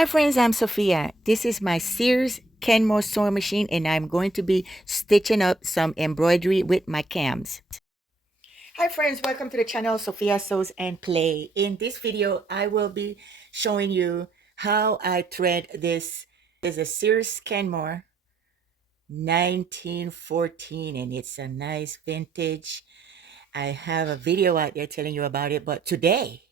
Hi friends, I'm Sophia. This is my Sears Kenmore sewing machine and I'm going to be stitching up some embroidery with my cams. Hi friends, welcome to the channel Sophia Sews and Play. In this video, I will be showing you how I thread this. There's a Sears Kenmore 1914 and it's a nice vintage. I have a video out there telling you about it, but today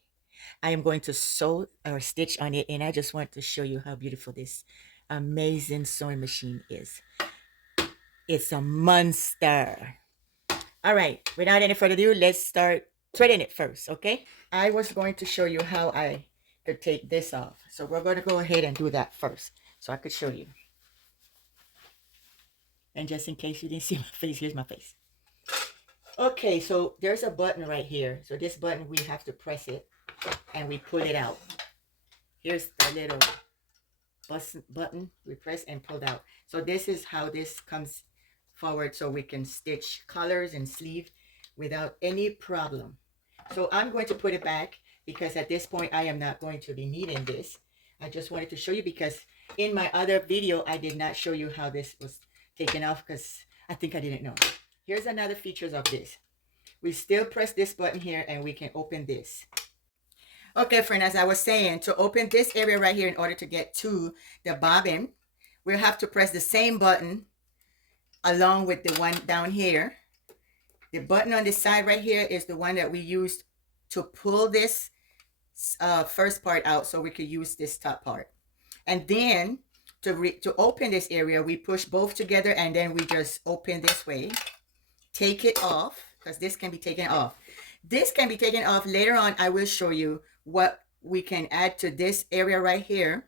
I am going to sew or stitch on it, and I just want to show you how beautiful this amazing sewing machine is. It's a monster. All right, without any further ado, let's start threading it first, okay? I was going to show you how I could take this off. So we're going to go ahead and do that first so I could show you. And just in case you didn't see my face, here's my face. Okay, so there's a button right here. So this button, we have to press it and we pull it out. Here's the little button we press and pulled out. So this is how this comes forward, so we can stitch collars and sleeve without any problem. So I'm going to put it back because at this point I am not going to be needing this. I just wanted to show you because in my other video I did not show you how this was taken off because I think I didn't know. Here's another features of this. We still press this button here and we can open this. Okay, friend, as I was saying, to open this area right here in order to get to the bobbin, we'll have to press the same button along with the one down here. The button on the side right here is the one that we used to pull this first part out so we could use this top part. And then to open this area, we push both together and then we just open this way. Take it off because this can be taken off. This can be taken off later on. I will show you what we can add to this area right here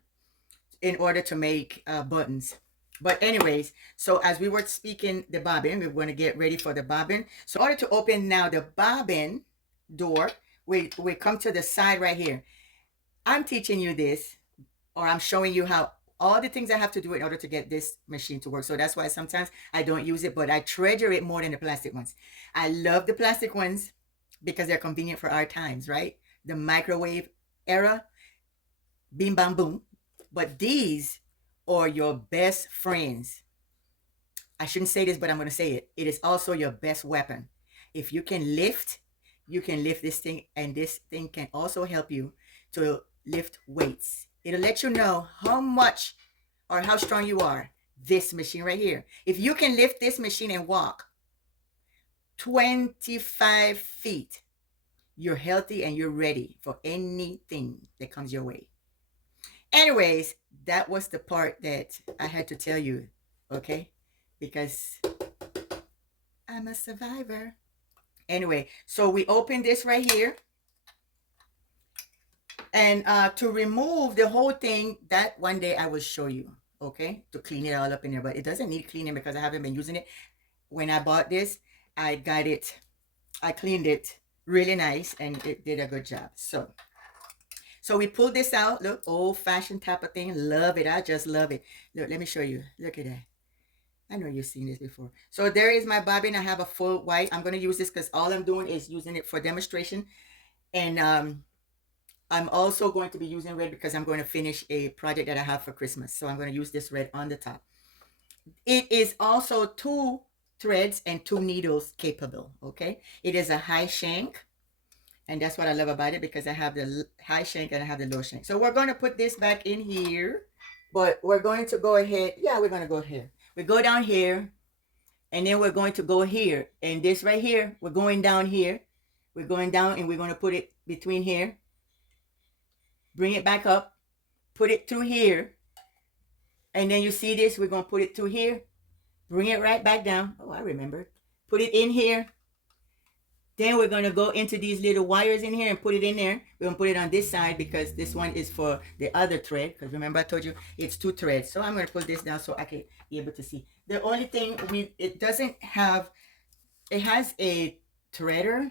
in order to make buttons. But anyways, so as we were speaking the bobbin, we're going to get ready for the bobbin. So in order to open now the bobbin door, we come to the side right here. I'm teaching you this, or I'm showing you how all the things I have to do in order to get this machine to work. So that's why sometimes I don't use it, but I treasure it more than the plastic ones. I love the plastic ones because they're convenient for our times, right? The microwave era, bing, bam, boom. But these are your best friends. I shouldn't say this, but I'm going to say it. It is also your best weapon. If you can lift, you can lift this thing, and this thing can also help you to lift weights. It'll let you know how much or how strong you are. This machine right here. If you can lift this machine and walk 25 feet, you're healthy and you're ready for anything that comes your way. Anyways, that was the part that I had to tell you, okay? Because I'm a survivor. Anyway, so we open this right here. And to remove the whole thing, that one day I will show you, okay? To clean it all up in there. But it doesn't need cleaning because I haven't been using it. When I bought this, I cleaned it really nice and it did a good job. So we pulled this out. Look, old-fashioned type of thing. Love it. I just love it. Look, let me show you. Look at that. I know you've seen this before. So there is my bobbin. I have a full white. I'm going to use this because all I'm doing is using it for demonstration. And I'm also going to be using red because I'm going to finish a project that I have for Christmas. So I'm going to use this red on the top. It is also 2 threads and 2 needles capable, okay? It is a high shank. And that's what I love about it because I have the high shank and I have the low shank. So we're going to put this back in here. But we're going to go ahead. Yeah, we're going to go here. We go down here. And then we're going to go here. And this right here, we're going down here. We're going down and we're going to put it between here. Bring it back up. Put it through here. And then you see this, we're going to put it through here. Bring it right back down. Oh, I remember. Put it in here. Then we're going to go into these little wires in here and put it in there. We're going to put it on this side because this one is for the other thread. Because remember I told you it's 2 threads. So I'm going to put this down so I can be able to see. The only thing, it doesn't have, it has a threader,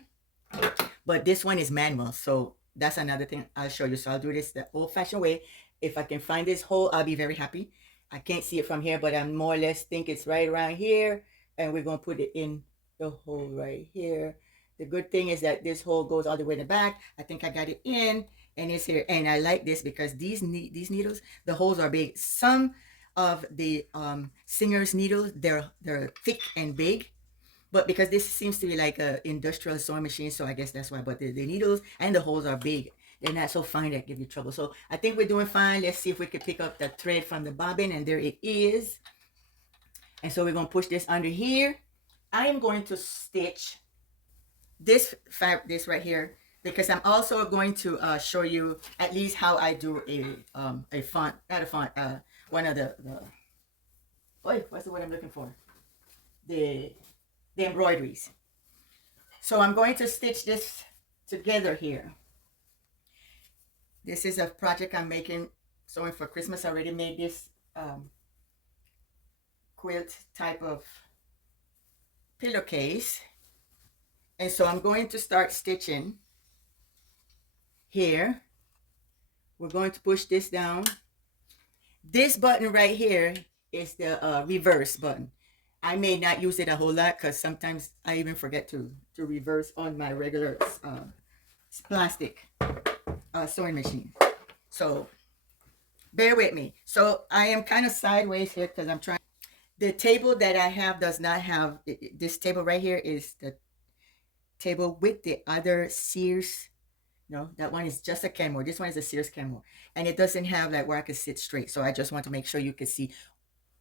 but this one is manual. So that's another thing I'll show you. So I'll do this the old-fashioned way. If I can find this hole, I'll be very happy. I can't see it from here, but I more or less think it's right around here. And we're going to put it in the hole right here. The good thing is that this hole goes all the way in the back. I think I got it in. and it's here. And I like this because these needles, the holes are big. Some of the Singer's needles, they're thick and big, but because this seems to be like a industrial sewing machine, so I guess that's why. But the needles and the holes are big. They're not so fine that give you trouble. So I think we're doing fine. Let's see if we can pick up the thread from the bobbin, and there it is. And so we're going to push this under here. I am going to stitch this fabric, this right here, because I'm also going to show you at least how I do a font, not a font, one of the what's the word I'm looking for? The embroideries. So I'm going to stitch this together here. This is a project I'm making, sewing for Christmas. I already made this quilt type of pillowcase. And so I'm going to start stitching here. We're going to push this down. This button right here is the reverse button. I may not use it a whole lot because sometimes I even forget to reverse on my regular plastic sewing machine. So bear with me. So I am kind of sideways here because I'm trying. The table that I have does not have, this table right here is the table with the other Sears. No, that one is just a Kenmore. This one is a Sears Kenmore. And it doesn't have like where I could sit straight. So I just want to make sure you can see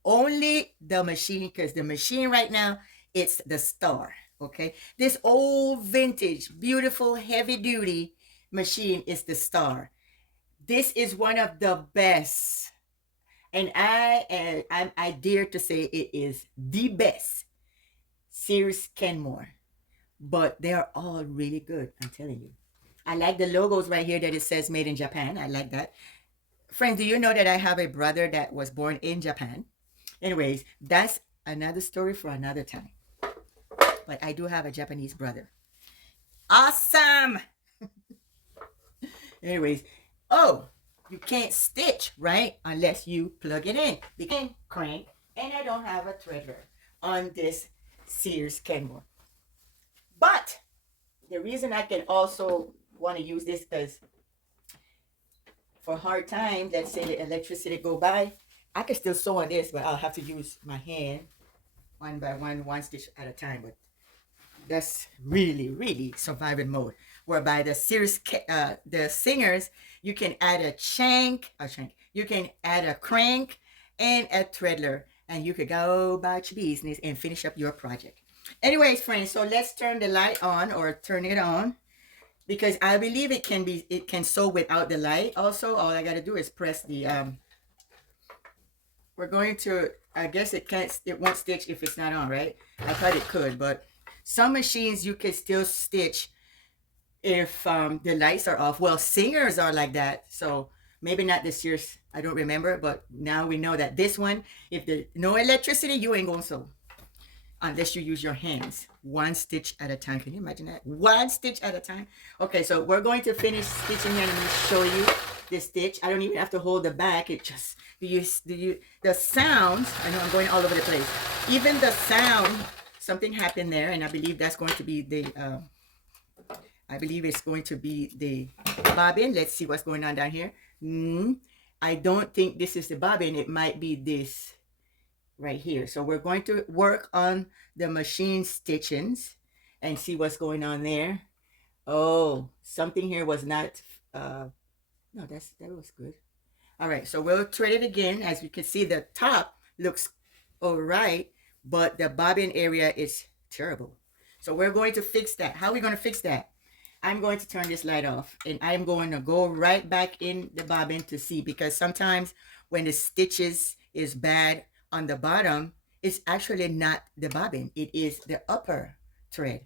only the machine, because the machine right now, it's the Star. Okay. This old vintage, beautiful, heavy duty machine is the Star. This is one of the best. And I dare to say it is the best Sears Kenmore. But they are all really good, I'm telling you. I like the logos right here that it says made in Japan. I like that. Friends, do you know that I have a brother that was born in Japan? Anyways, that's another story for another time. But I do have a Japanese brother. Awesome! Anyways, oh, you can't stitch, right? Unless you plug it in. Begin, crank, and I don't have a threader on this Sears Kenmore. But the reason I can also want to use this, because for hard times, let's say the electricity go by, I can still sew on this, but I'll have to use my hand one by one stitch at a time. But that's really surviving mode. Whereby the Sears, the Singers, you can add a shank, you can add a crank and a threadler, and you could go about your business and finish up your project. Anyways, friends, so let's turn the light on, or turn it on, because I believe it can sew without the light. Also, all I got to do is press the we're going to, I guess it won't stitch if it's not on, right? I thought it could, but some machines you can still stitch if the lights are off. Well, Singers are like that, so maybe not this year's, I don't remember, but now we know that this one, if there's no electricity, you ain't gonna sew unless you use your hands, one stitch at a time. Can you imagine that? One stitch at a time. Okay, so we're going to finish stitching here, and let me show you the stitch. I don't even have to hold the back. It just, the sounds, I know I'm going all over the place. Even the sound, something happened there, and I believe that's going to be the, I believe it's going to be the bobbin. Let's see what's going on down here. I don't think this is the bobbin. It might be this right here. So we're going to work on the machine stitchings and see what's going on there. Oh, something here was not, no, that was good. All right, so we'll thread it again. As you can see, the top looks all right, but the bobbin area is terrible. So we're going to fix that. How are we going to fix that? I'm going to turn this light off, and I'm going to go right back in the bobbin to see, because sometimes when the stitches is bad on the bottom, it's actually not the bobbin, it is the upper thread.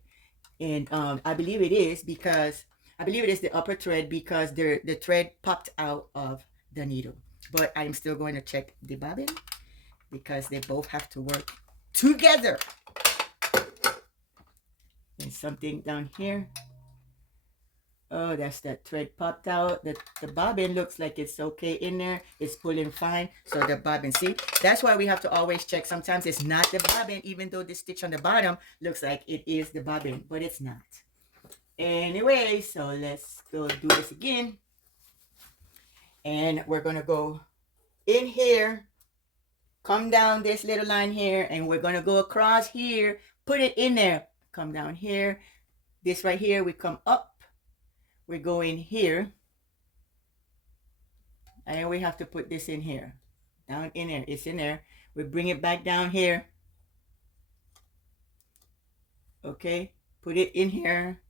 And I believe it is because the upper thread, because the thread popped out of the needle. But I'm still going to check the bobbin because they both have to work together. And something down here. Oh, that's that thread popped out. The bobbin looks like it's okay in there. It's pulling fine. So the bobbin, see, that's why we have to always check. Sometimes it's not the bobbin, even though the stitch on the bottom looks like it is the bobbin, but it's not. Anyway, so let's go do this again. And we're going to go in here, come down this little line here, and we're going to go across here, put it in there, come down here, this right here, we come up, we go in here, and we have to put this in here, down in there, it's in there, we bring it back down here, okay, put it in here,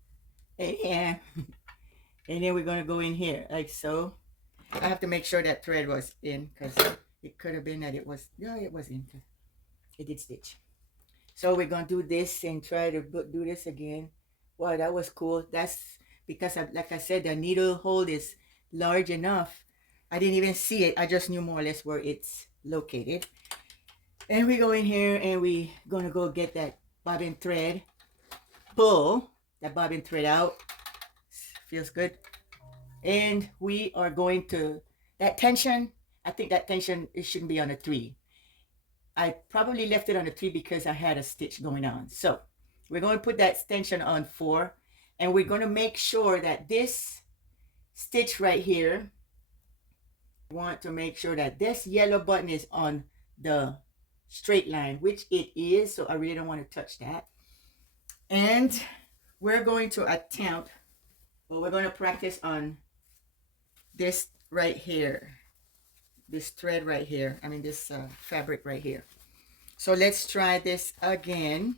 and here, and then we're going to go in here, like so. I have to make sure that thread was in, because it could have been that it was, no, it was in, it did stitch. So we're going to do this and try to do this again. Wow, that was cool. That's because, like I said, the needle hole is large enough. I didn't even see it. I just knew more or less where it's located. And we go in here and we going to go get that bobbin thread. Pull that bobbin thread out. Feels good. And we are going to, that tension, I think that tension, it shouldn't be on a 3. I probably left it on a 3 because I had a stitch going on. So we're going to put that tension on 4, and we're going to make sure that this stitch right here, I want to make sure that this yellow button is on the straight line, which it is. So I really don't want to touch that. And we're going to attempt, well, we're going to practice on this right here. This thread right here, I mean this fabric right here. So let's try this again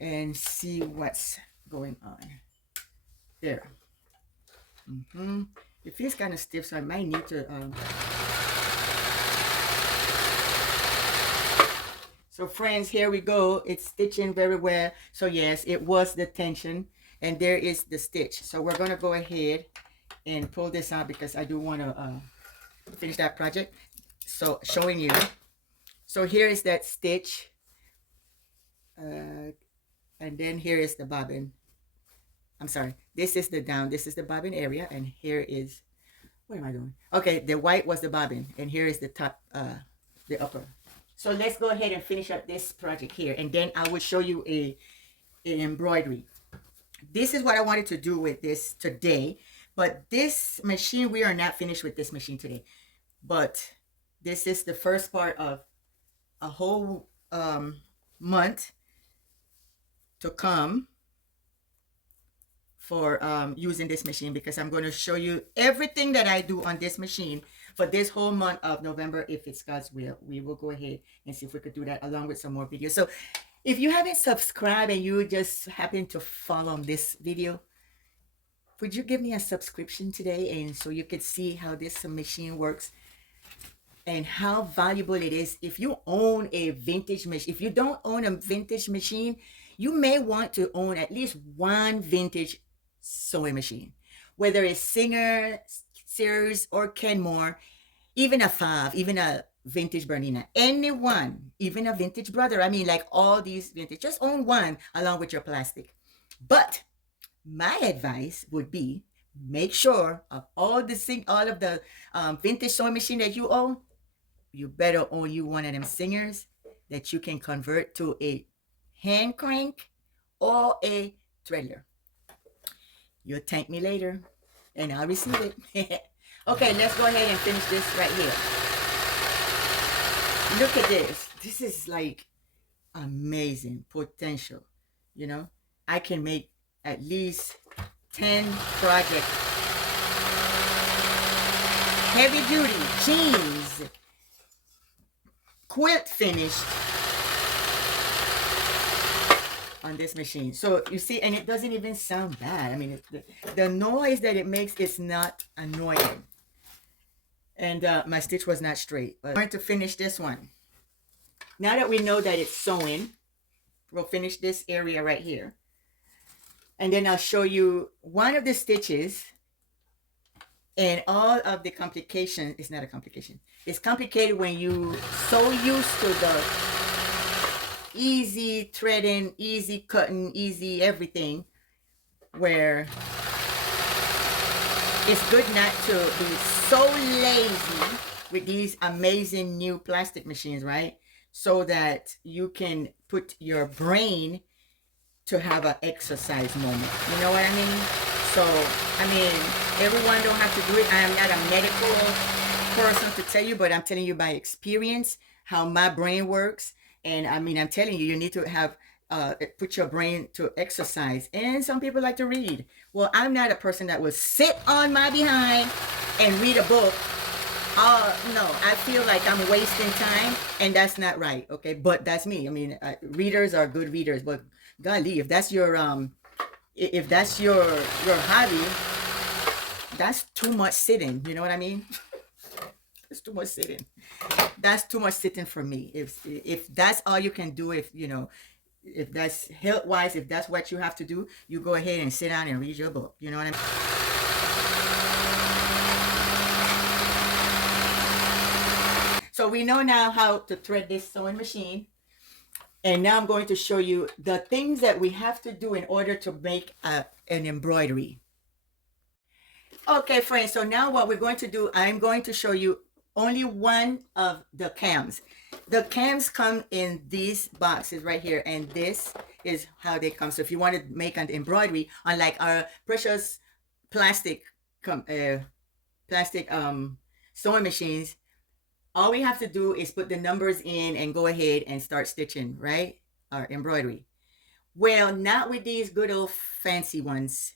and see what's going on. There. It feels kind of stiff, so I might need to so friends, here we go. It's stitching very well. So yes, it was the tension, and there is the stitch. So we're going to go ahead and pull this out because I do want to finish that project. So showing you, so here is that stitch, and then here is the bobbin. I'm sorry, this is the down, this is the bobbin area, and here is, what am I doing? Okay, the white was the bobbin, and here is the top, the upper. So let's go ahead and finish up this project here, and then I will show you an embroidery. This is what I wanted to do with this today. But this machine, we are not finished with this machine today. But this is the first part of a whole month to come for using this machine, because I'm going to show you everything that I do on this machine for this whole month of November. If it's God's will, we will go ahead and see if we could do that along with some more videos. So if you haven't subscribed and you just happen to follow this video, would you give me a subscription today, and so you could see how this machine works and how valuable it is. If you own a vintage machine, if you don't own a vintage machine, you may want to own at least one vintage sewing machine, whether it's Singer, Sears, or Kenmore, even a Fav, even a vintage Bernina, anyone, even a vintage Brother. I mean, like all these vintage, just own one along with your plastic. But my advice would be, make sure of all of the vintage sewing machine that you own, you better own you one of them Singers that you can convert to a hand crank or a threadler. You'll thank me later, and I'll receive it. Okay, let's go ahead and finish this right here. Look at this. This is like amazing potential. You know, I can make at least 10 projects. Heavy duty jeans, quilt finished on this machine. So you see, and it doesn't even sound bad. I mean, the noise that it makes is not annoying. And my stitch was not straight. But I'm going to finish this one. Now that we know that it's sewing, we'll finish this area right here. And then I'll show you one of the stitches and all of the complication. It's not a complication. It's complicated when you so used to the easy threading, easy cutting, easy everything, where it's good not to be so lazy with these amazing new plastic machines, right? So that you can put your brain to have an exercise moment. You know what I mean? So, I mean, Everyone don't have to do it. I am not a medical person to tell you, but I'm telling you by experience how my brain works. And I mean, I'm telling you, you need to have put your brain to exercise. And some people like to read. Well, I'm not a person that will sit on my behind and read a book. No, I feel like I'm wasting time, and that's not right. Okay, but that's me. I mean, readers are good readers, but golly, if that's your if that's your hobby, that's too much sitting. You know what I mean? It's too much sitting. That's too much sitting for me. If that's all you can do, if you know, if that's health wise, if that's what you have to do, you go ahead and sit down and read your book. You know what I mean? So we know now how to thread this sewing machine. And now I'm going to show you the things that we have to do in order to make an embroidery. Okay, friends, so now what we're going to do, I'm going to show you only one of the cams. The cams come in these boxes right here, and this is how they come. So if you want to make an embroidery, unlike our precious plastic sewing machines, all we have to do is put the numbers in and go ahead and start stitching, right? Our embroidery. Well, not with these good old fancy ones.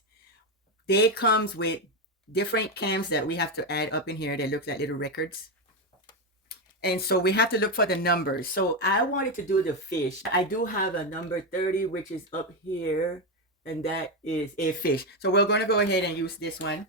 They comes with different cams that we have to add up in here that looks like little records. And so we have to look for the numbers. So I wanted to do the fish. I do have a number 30, which is up here, and that is a fish. So we're going to go ahead and use this one.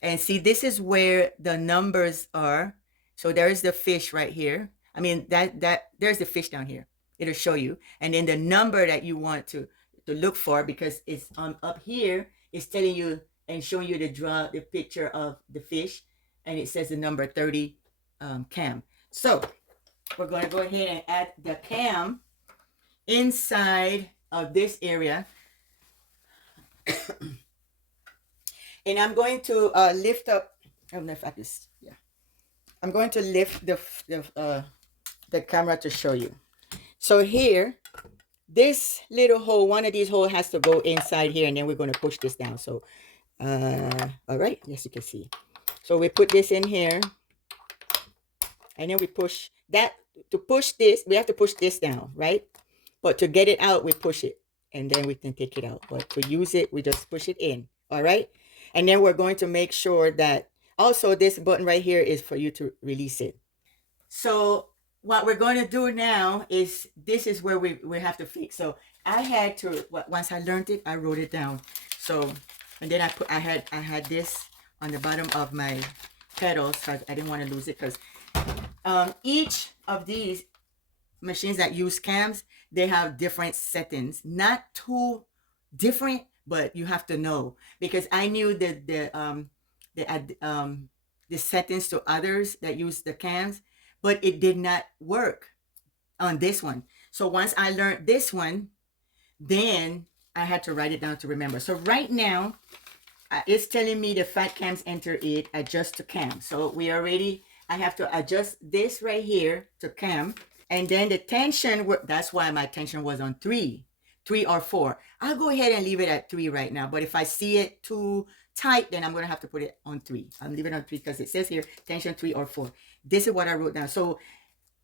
And see, this is where the numbers are. So there's the fish right here. I mean, there's the fish down here. It'll show you. And then the number that you want to look for, because it's up here, is telling you and showing you to draw the picture of the fish. And it says the number 30 cam. So we're going to go ahead and add the cam inside of this area. And I'm going to lift up, I don't know if I just, yeah. I'm going to lift the camera to show you. So here, this little hole, one of these holes has to go inside here, and then we're going to push this down. So, all right, yes, you can see. So we put this in here, and then we push that. To push this, we have to push this down, right? But to get it out, we push it, and then we can take it out. But to use it, we just push it in, all right? And then we're going to make sure that also this button right here is for you to release it. So what we're going to do now is, this is where we have to fix. So I had to, once I learned it, I wrote it down. So, and then I had this on the bottom of my pedals, so I didn't want to lose it, because each of these machines that use cams, they have different settings. Not too different, but you have to know, because I knew that the settings to others that use the cams, but it did not work on this one. So once I learned this one, then I had to write it down to remember. So right now, it's telling me the fat cams enter it, adjust to cam. So I have to adjust this right here to cam. And then the tension, that's why my tension was on 3 or 4. I'll go ahead and leave it at 3 right now. But if I see it too tight, then I'm going to have to put it on 3. I'm leaving it on 3 because it says here tension 3 or 4. This is what I wrote down. So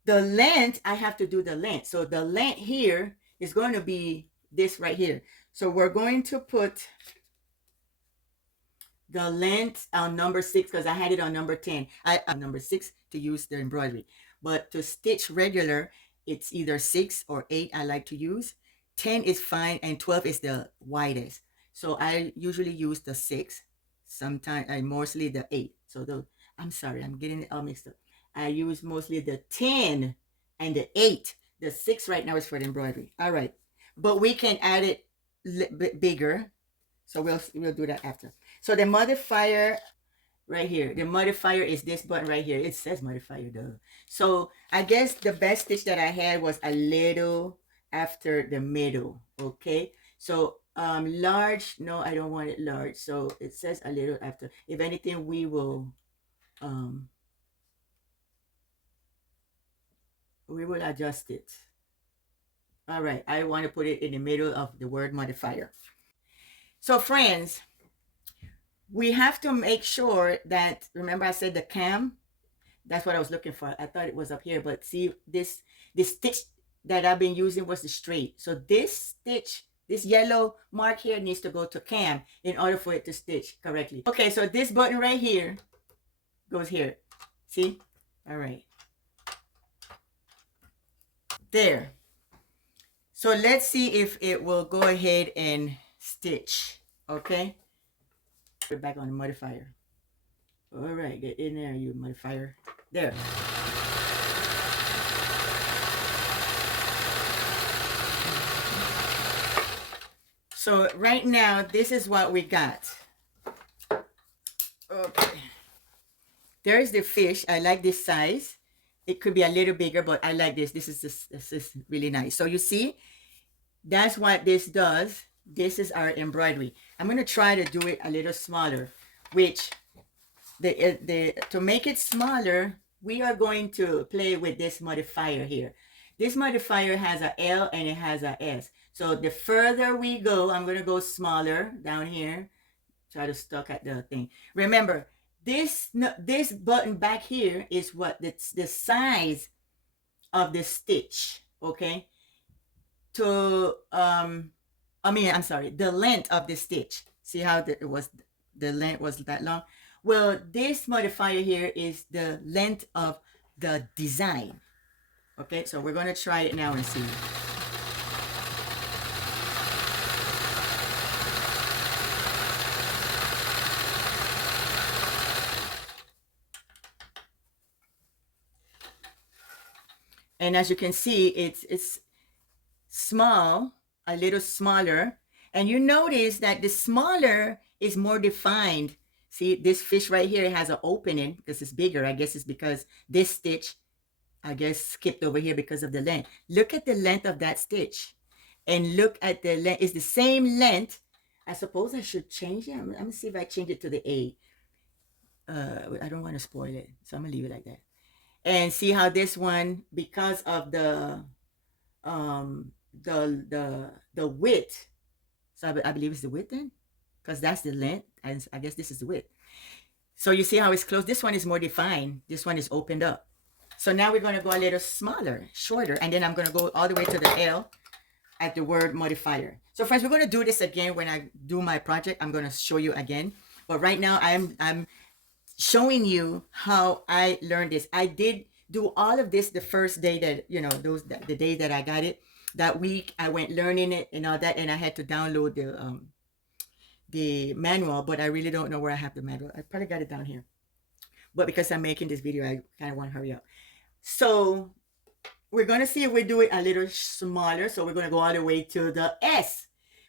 the length, I have to do the length. So the length here is going to be this right here. So we're going to put the length on number 6, because I had it on number 10. I on number 6 to use the embroidery. But to stitch regular, it's either 6 or 8 I like to use. 10 is fine, and 12 is the widest. So I usually use the 6. Sometimes I mostly the 8. So I'm sorry, I'm getting it all mixed up. I use mostly the 10 and the 8. The 6 right now is for the embroidery. All right, but we can add it a bit bigger. So we'll do that after. So the modifier right here, the modifier is this button right here. It says modifier though. So I guess the best stitch that I had was a little after the middle. Okay, so large, no, I don't want it large. So it says a little after. If anything, we will adjust it. All right, I want to put it in the middle of the word modifier. So friends, we have to make sure that, remember I said the cam, that's what I was looking for. I thought it was up here, but see this stitch that I've been using was the straight. So this stitch, this yellow mark here needs to go to cam in order for it to stitch correctly. Okay, so this button right here goes here. See? All right. There. So let's see if it will go ahead and stitch. Okay? Put it back on the modifier. All right, get in there, you modifier. There. So right now, this is what we got. Okay. There's the fish. I like this size. It could be a little bigger, but I like this. This is really nice. So you see, that's what this does. This is our embroidery. I'm going to try to do it a little smaller, which to make it smaller, we are going to play with this modifier here. This modifier has a L and it has a S. So the further we go, I'm going to go smaller down here. Try to stuck at the thing. Remember, this button back here is what the size of the stitch, okay? To I'm sorry, the length of the stitch. See how the length was that long? Well, this modifier here is the length of the design. Okay, so we're going to try it now and see. And as you can see, it's small, a little smaller. And you notice that the smaller is more defined. See, this fish right here has an opening because it's bigger. I guess it's because this stitch, I guess, skipped over here because of the length. Look at the length of that stitch. And look at the length. It's the same length. I suppose I should change it. I'm going to see if I change it to the A. I don't want to spoil it. So I'm going to leave it like that. And see how this one, because of the width, so I believe it's the width then, because that's the length, and I guess this is the width. So you see how it's closed. This one is more defined. This one is opened up. So now we're going to go a little smaller, shorter, and then I'm going to go all the way to the L at the word modifier. So friends, we're going to do this again when I do my project. I'm going to show you again, but right now I'm showing you how I learned this. I did do all of this the first day that, you know, the day that I got it. That week I went learning it and all that, and I had to download the manual, but I really don't know where I have the manual. I probably got it down here. But because I'm making this video, I kind of want to hurry up. So we're going to see if we do it a little smaller. So we're going to go all the way to the S.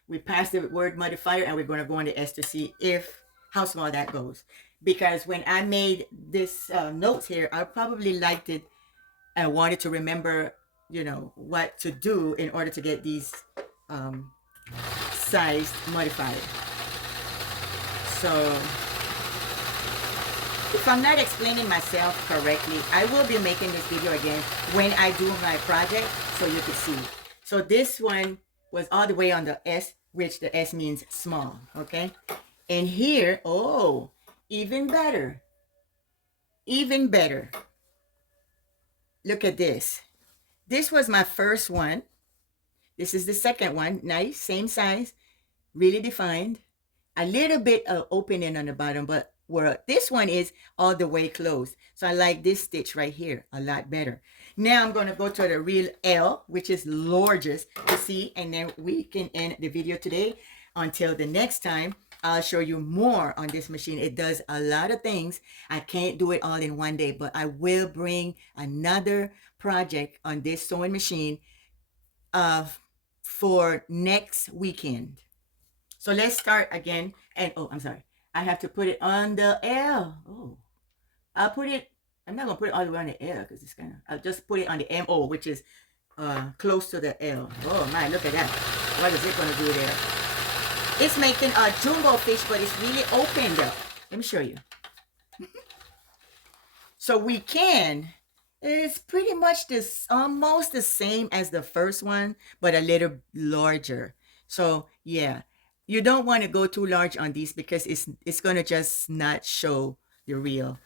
We passed the word modifier and we're going to go on the S to see how small that goes. Because when I made this notes here, I probably liked it and wanted to remember, you know, what to do in order to get these size modified. So if I'm not explaining myself correctly, I will be making this video again when I do my project so you can see. So this one was all the way on the S, which the S means small, okay? And here, oh, even better. Even better. Look at this. This was my first one. This is the second one. Nice, same size, really defined. A little bit of opening on the bottom, but where this one is all the way closed. So I like this stitch right here a lot better. Now I'm going to go to the real L, which is gorgeous to see, and then we can end the video today. Until the next time, I'll show you more on this machine. It does a lot of things. I can't do it all in one day, but I will bring another project on this sewing machine for next weekend. So let's start again. And oh, I'm sorry. I have to put it on the L. Oh, I'll put it. I'm not going to put it all the way on the L because it's kind of, I'll just put it on the MO, which is close to the L. Oh my, look at that. What is it going to do there? It's making a jumbo fish, but it's really opened up. Let me show you. So we can, it's pretty much this, almost the same as the first one, but a little larger. So yeah, you don't want to go too large on these because it's going to just not show the real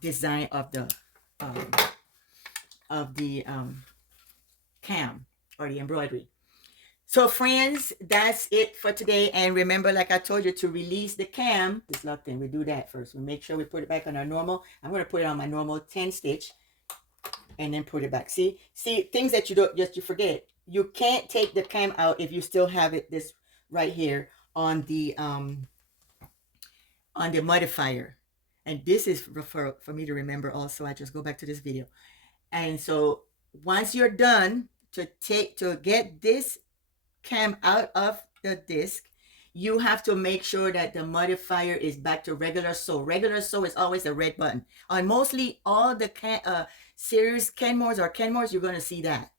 design um, of the cam or the embroidery. So friends, that's it for today. And remember, like I told you, to release the cam, it's locked in. We do that first. We make sure we put it back on our normal. I'm going to put it on my normal 10 stitch and then put it back. See, things that you don't, just you forget. You can't take the cam out if you still have it this right here on the modifier. And this is for me to remember also. I just go back to this video. And so once you're done to get this cam out of the disc, you have to make sure that the modifier is back to regular sew. Regular sew is always a red button. On mostly all the Sears Kenmores or Kenmores, you're going to see that.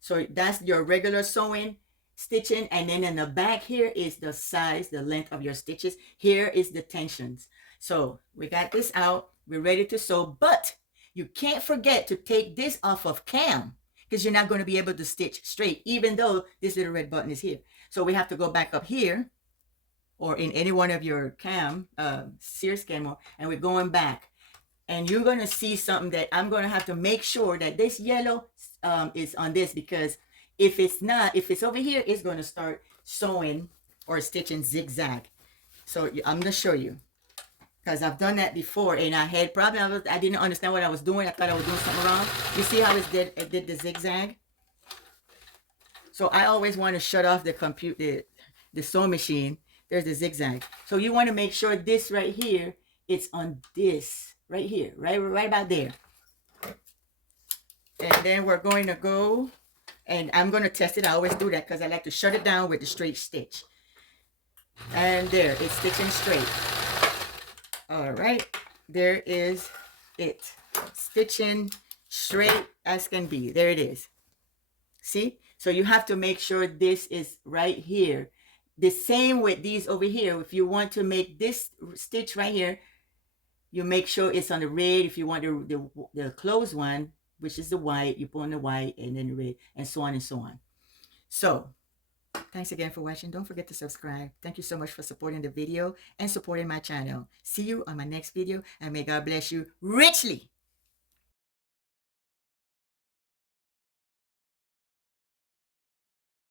So that's your regular sewing, stitching, and then in the back here is the size, the length of your stitches. Here is the tensions. So we got this out. We're ready to sew, but you can't forget to take this off of cam because you're not going to be able to stitch straight, even though this little red button is here. So we have to go back up here or in any one of your Sears Kenmore, and we're going back. And you're going to see something that I'm going to have to make sure that this yellow is on this, because if it's not, if it's over here, it's going to start sewing or stitching zigzag. So I'm going to show you, because I've done that before and I had problems. I didn't understand what I was doing. I thought I was doing something wrong. You see how it did the zigzag? So I always want to shut off the sewing machine. There's the zigzag. So you want to make sure this right here, it's on this right here, right about there. And then we're going to go, and I'm going to test it. I always do that because I like to shut it down with the straight stitch. And there, it's stitching straight. All right, there is it. Stitching straight as can be. There it is. See? So you have to make sure this is right here. The same with these over here. If you want to make this stitch right here, you make sure it's on the red. If you want the closed one, which is the white, you put on the white and then the red, and so on and so on. So thanks again for watching. Don't forget to subscribe. Thank you so much for supporting the video and supporting my channel. See you on my next video, and may God bless you richly.